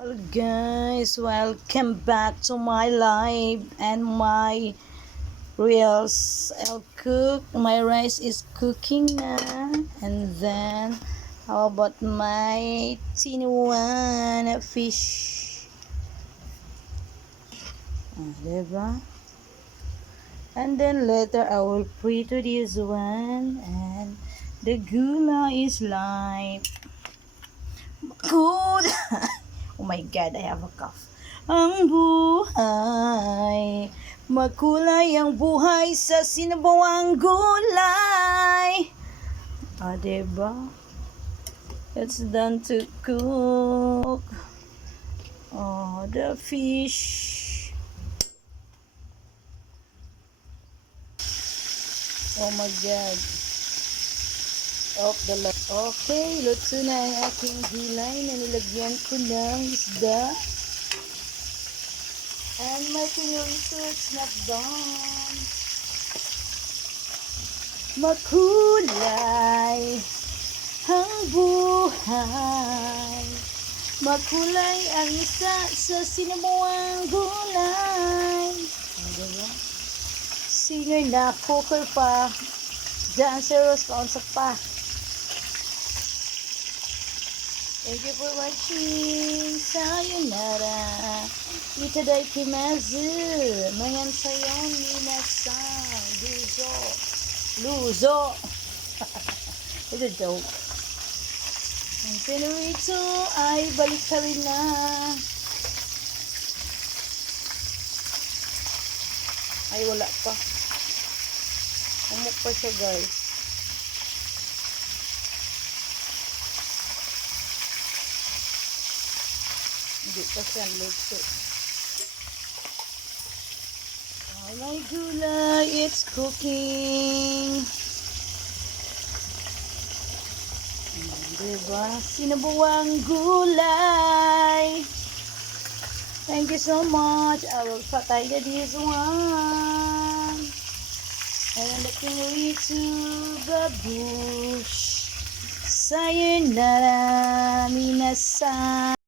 Hello guys, welcome back to my live and my reels. I'll cook. My rice is cooking now. And then, how about my tinuan fish? Diba? And then later I will prito this one. And the gula is live. Good. Oh my God, I have a cough. Ang buhay, makulay ang buhay sa sinabawang gulay. Diba? It's done to cook. Oh, the fish. Oh my God. Okay, luto na ang aking gulay na nilagyan ko ng isda. And my pinurito, it's not done. Makulay ang buhay. Makulay ang isa sa sinamuang gulay. Diba? Sino'y na-cooker pa. Diyan sa Rose kaunsak pa. Thank you for watching. Sayonara. Itadakimasu. Mayan sayo minasan. Luzo. Luzo. It's a joke. Ang pinurito ay balik ka rin na. Ay, wala pa. Umuk pa siya, guys. Hindi pa siya luto. Oh my gulay, it's cooking. Diba? Sinabuang gulay. Thank you so much. I will patay na this one. And the pinurito babush. Sayonara, minasan.